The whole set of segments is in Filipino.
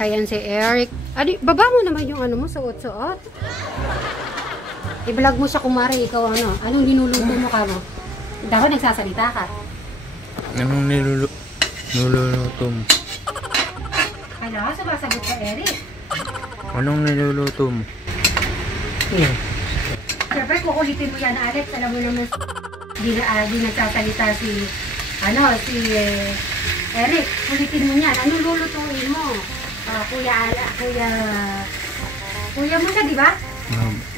Ayan si Eric. Adi, baba mo naman yung ano mo, suot-suot. I-vlog mo siya kumari, ikaw ano. Anong linuluto mo ka mo? Dapat nagsasalita ka. Anong niluluto mo? Hala, sumasagot ka, Eric. Anong niluluto mo? Yeah. Siyempre, kukulitin mo yan, Alex. Alam mo naman, di nagsasalita si Eric. Kulitin mo yan. Anong lulutuin mo? Kuya mo siya, di ba?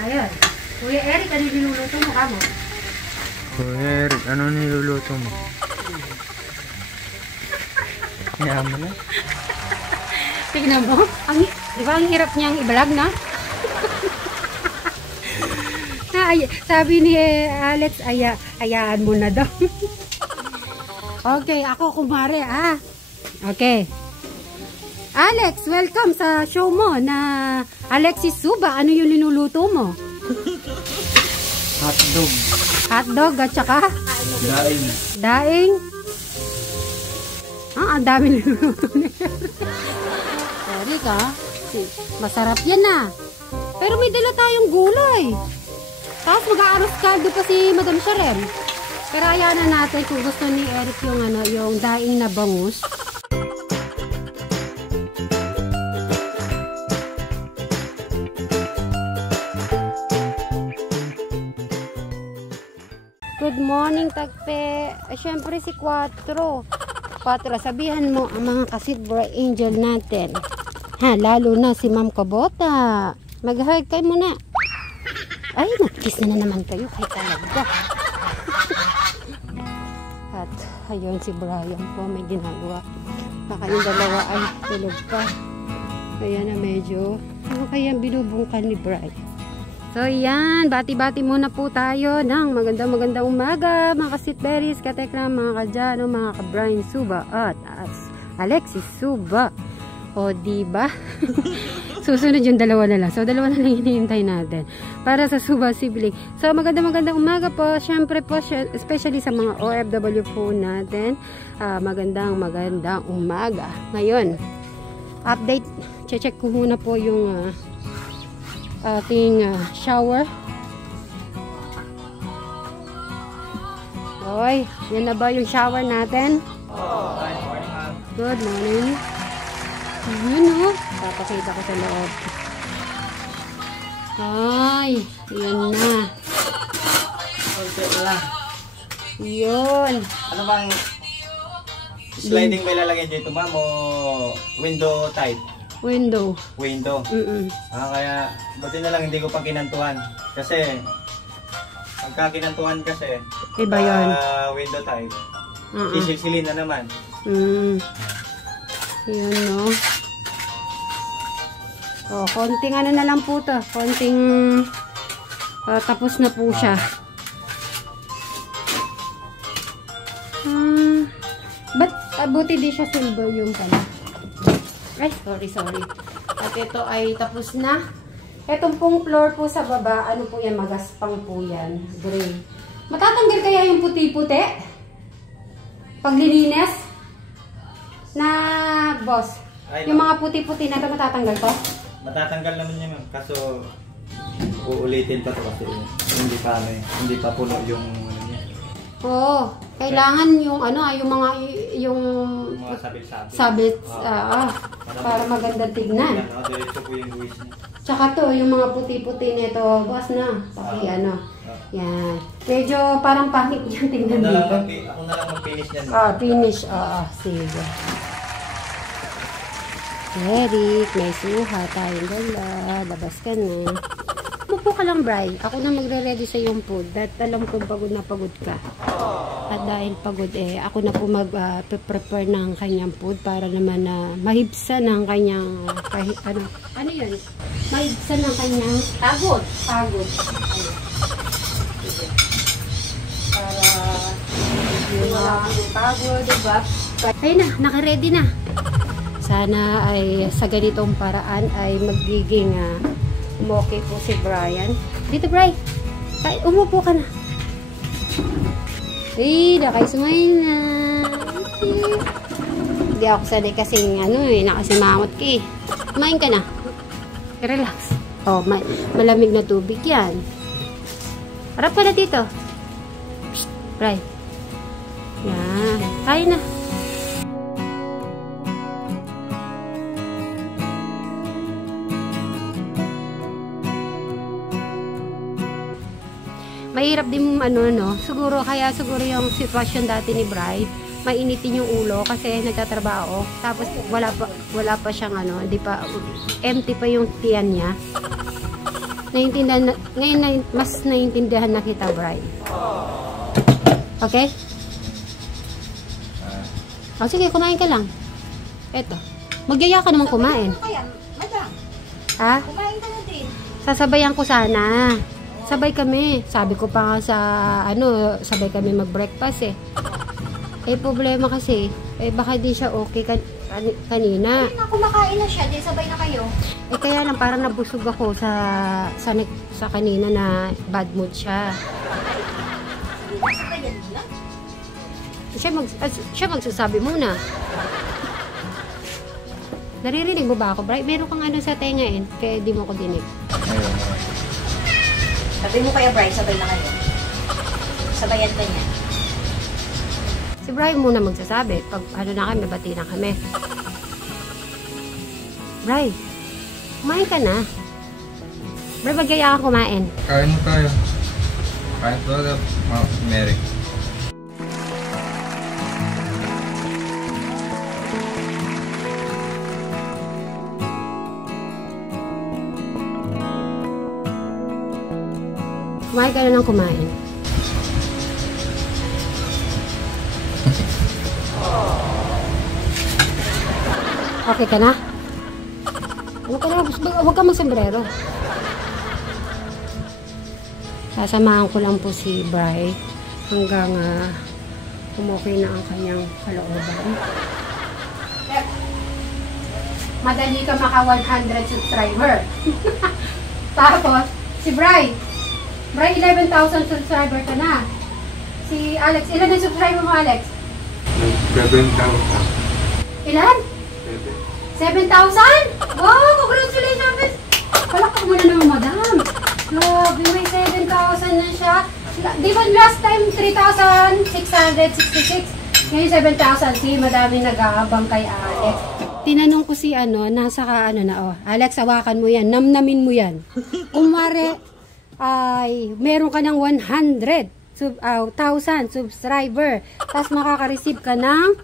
Ayun. Kuya Eric, ano niluluto mo ka mo? Kuya Eric, ano niluluto mo? Yaman na. Tignan mo. Di ba ang hirap niyang i-vlog na? Sabi ni Alex, ayaan mo na daw. Okay, ako kumare Okay. Alex, welcome sa show mo na Alexis Suba. Ano yung linuluto mo? Hotdog. Hotdog at saka? Daing. Daing? Ang dami linuluto niya. Sorry ka. Masarap yan Pero may dala tayong gulay. Tapos mag-aaros kaldo pa si Madam Sharem. Pero ayan na natin kung gusto ni Eric yung daing na bangus. Good morning, Tagpe. Siyempre si 4. Sabihan mo ang mga kasidbra angel natin. Lalo na si Ma'am Kabota. Mag-hug kayo muna. Ay, nag-kiss na naman kayo. Kaya talaga. At ayun si Brian po may ginagawa. Baka yung dalawa ay tulog pa. Kaya na medyo ano kaya binubungkan ni Brian. So yan, bati-bati muna po tayo ng magandang umaga mga kasitberis, katekram, mga kadyano, mga ka-Brian Suba at Alexis Suba. O diba? Susunod yung dalawa na lang. So dalawa na lang hinihintay natin para sa Suba sibling. So magandang umaga po. Syempre po, especially sa mga OFW po natin. Magandang umaga. Ngayon, update. Check ko muna po yung ating shower. Okay, yan na ba yung shower natin? Good morning. Yun papakita ko sa loob. Ay, yan na. Yun. Ano bang sliding may lalagyan dito, ma'am, o window type? Window. Kaya buti na lang hindi ko pa kinantuhan. Kasi pagka kinantuhan kasi iba yun. Window type. Sisilsilin na naman. Yun no. Konting ano na lang po to. Konting tapos na po siya. Buti di siya silver yung pala. Ay, sorry. At ito ay tapos na. Itong pong floor po sa baba, ano po yan, magaspang po yan. Gray. Matatanggal kaya yung puti-puti? Paglilinis? Na, boss, yung mga puti-puti na ito, matatanggal to? Matatanggal naman yun, kaso uulitin pa to kasi hindi pa puno yung Oo, kailangan yung yung mga sabit para maganda tignan. Diretso po yung buwis niya. Tsaka to, yung mga puti-puti nito, boss na. Yan. Medyo parang pangit yan tignan dito. Ako na lang mag-finish niyan. Finish. Sige. Eric, may suha tayong dala. Labas ka na. Upo ka lang, Bri. Ako na magre-ready sa iyong food. At alam kong pagod na pagod ka. At dahil pagod ako na po mag-prepare ng kanyang food para naman na mahibsan ng kanyang ano yun? Mahibsan ng kanyang pagod. Sige. Para wala kang pagod, diba? Ayun na, naka-ready na. Sana ay sa ganitong paraan ay magiging okay po si Brian. Dito, Bri. Umupo ka na. Nakaismile na. Di ako sanay kasing nakasimangot ka eh. Kumain ka na. Relax. Oh, malamig na tubig yan. Harap ka na dito. Psst, Bray. Yan. Kain na. Mahirap din siguro yung sitwasyon dati ni Bray, mainitin yung ulo kasi nagtatrabaho, tapos wala pa siyang hindi pa empty pa yung tiyan niya. Ngayon mas naiintindihan na kita, Bray. Okay? O sige, kumain ka lang. Eto. Magyaya ka naman kumain. Ha? Kumain ka na din. Sasabayan ko sana. Sabay kami. Sabi ko pa nga sa sabay kami mag-breakfast eh. Problema kasi, baka di siya okay kanina. Ay, kumakain na siya, di sabay na kayo. Kaya lang parang nabusog ako sa kanina na bad mood siya. Sabayan mo lang? Siya magsasabi muna. Naririnig mo ba ako, Bray? Meron kang sa tenga eh, kaya di mo ko dinig. Sabi mo kaya, Bray, sabay na kayo. Sabayan ka niya. Si Bray muna magsasabi. Pag na kami, bati na kami. Bray, kumain ka na. Bray, magkaya ka kumain. Kain mo tayo. Kain tayo, Mary. Kumain ka na ng kumain. Okay ka na? Huwag ka mag-sombrero. Sasamahan ko lang po si Bray hanggang umukay na ang kanyang kalooban. Madali ka maka 100 subscriber. Tapos, si Bray, 11,000 subscriber ka na. Si Alex, ilan na subscriber mo, Alex? 7,000. Ilan? 7,000? Wow, congratulations! Palakpak mo na naman, madam. Grabe, may 7,000 na siya. Di ba last time 3,666? Ngayon 7,000. Si madami nag-aabang kay Alex. Tinanong ko si nasa ka Alex, hawakan mo yan, namnamin mo yan. Kumare, ay meron ka ng 100,000 subscriber. Tapos makaka-receive ka ng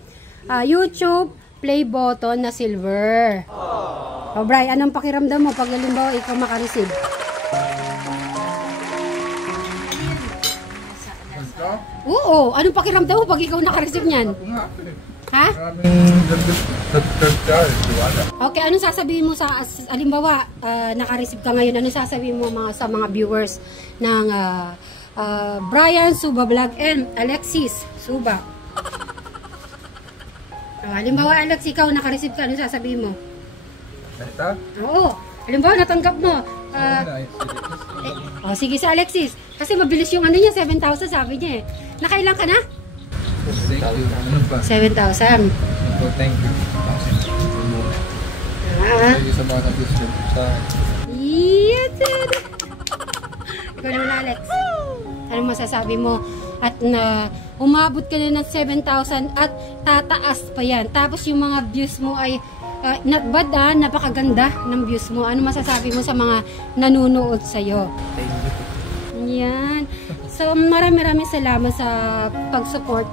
YouTube play button na silver. O Bray, anong pakiramdam mo pag halimbawa ikaw maka-receive? Oo, anong pakiramdam mo pag ikaw naka-receive niyan? Ha? Okay, anong sasabihin mo sa halimbawa naka-receive ka ngayon, anong sasabihin mo sa mga viewers ng Brian Suba Vlog and Alexis Suba? Halimbawa, Alex, ikaw naka-receive ka, ano sasabihin mo? Ito? Oo. Halimbawa, natanggap mo. Sige sa Alexis. Kasi mabilis yung niya, 7,000 sabi niya eh. Nakailan ka na? 7,000. Thank you. Thank you sa mga nag-subscribe sa... Yes! Ikaw naman, Alex. Ano masasabi mo? At umabot ka na ng 7,000 at tataas pa yan. Tapos yung mga views mo ay napakaganda ng views mo. Ano masasabi mo sa mga nanonood sa'yo? Thank you. Yan. So maraming salamat sa pag-support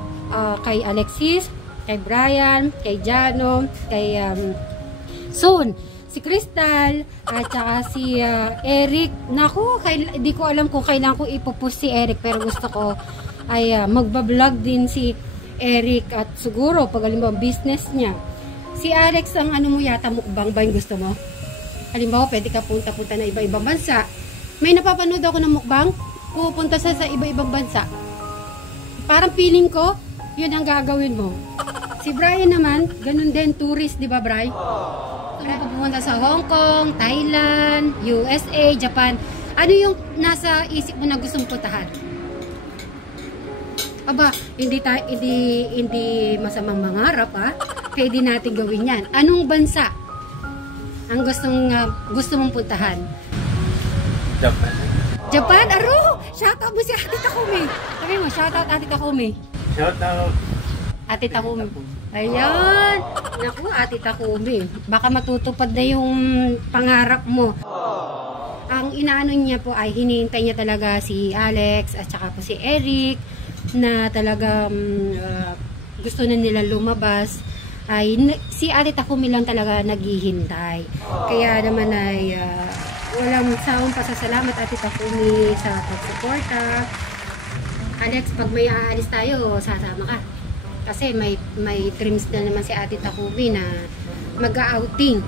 kay Alexis, kay Brian, kay Jano, kay Soon, si Crystal, at saka si Eric. Naku, di ko alam kung kailan ko ipopost si Eric, pero gusto ko ay magbablog din si Eric at siguro pag halimbawa business niya. Si Alex, ang mo yata mukbang ba yung gusto mo? Halimbawa pwede ka punta-punta na iba-ibang bansa. May napapanood ako ng mukbang, pupunta sa iba-ibang bansa. Parang feeling ko, yun ang gagawin mo. Si Brian naman, ganun din, tourist, di ba Brian? Pupunta sa Hong Kong, Thailand, USA, Japan. Ano yung nasa isip mo na gustong puntahan? Aba, hindi masamang mangarap ha. pwede natin gawin yan. Anong bansa ang gusto mong puntahan? Japan. Japan? Aro! Shoutout mo si Ate Takumi. Sabi mo, shoutout Ate Takumi. Shout out. Ate Takumi. Ayan. Naku, Ate Takumi. Baka matutupad na yung pangarap mo. Ang inaano niya po ay hinihintay niya talaga si Alex at saka po si Eric na talagang gusto na nila lumabas. Ay si Ate Takumi lang talaga naghihintay. Kaya naman ay walang sawang pasasalamat Ate Takumi sa pagsuporta. Alex, pag may aalis tayo, sasama ka. Kasi may dreams na naman si Ate Takumi na mag-outing.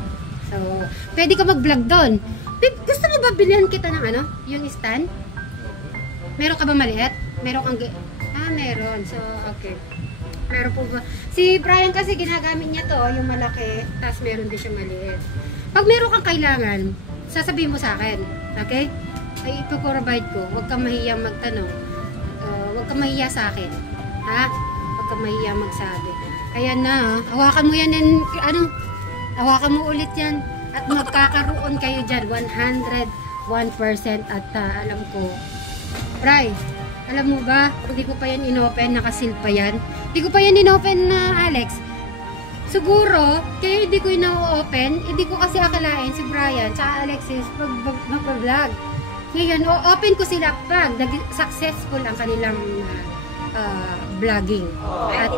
So, pwede ka mag-vlog doon. Babe, gusto mo ba bilhan kita ng ano? Yung stand? Meron ka ba maliit? Meron kang... meron. So, okay. Meron po ba? Si Brian kasi ginagamit niya to, yung malaki. Tapos meron din siya maliit. Pag meron kang kailangan, sasabihin mo sa akin. Okay? Ay, ipoprovide ko. Huwag kang mahiyang magtanong. Huwag kang mahiya sa akin. Ha? Huwag kang mahiya magsabi. Kaya na, hawakan mo yan and, hawakan mo ulit yan. At magkakaroon kayo dyan 101% at alam ko. Bray, alam mo ba, hindi ko pa yan inopen, nakasil pa yan. Hindi ko pa yan inopen na Alex. Siguro, kaya hindi ko ino-open, hindi ko kasi akalain si Brian tsaka Alexis mag-vlog. Ngayon, open ko sila pag successful ang kanilang vlogging. At,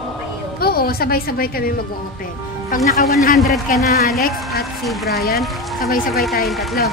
oo, sabay-sabay kami mag-open. Pag naka 100 ka na Alex at si Brian, sabay-sabay tayong tatlo.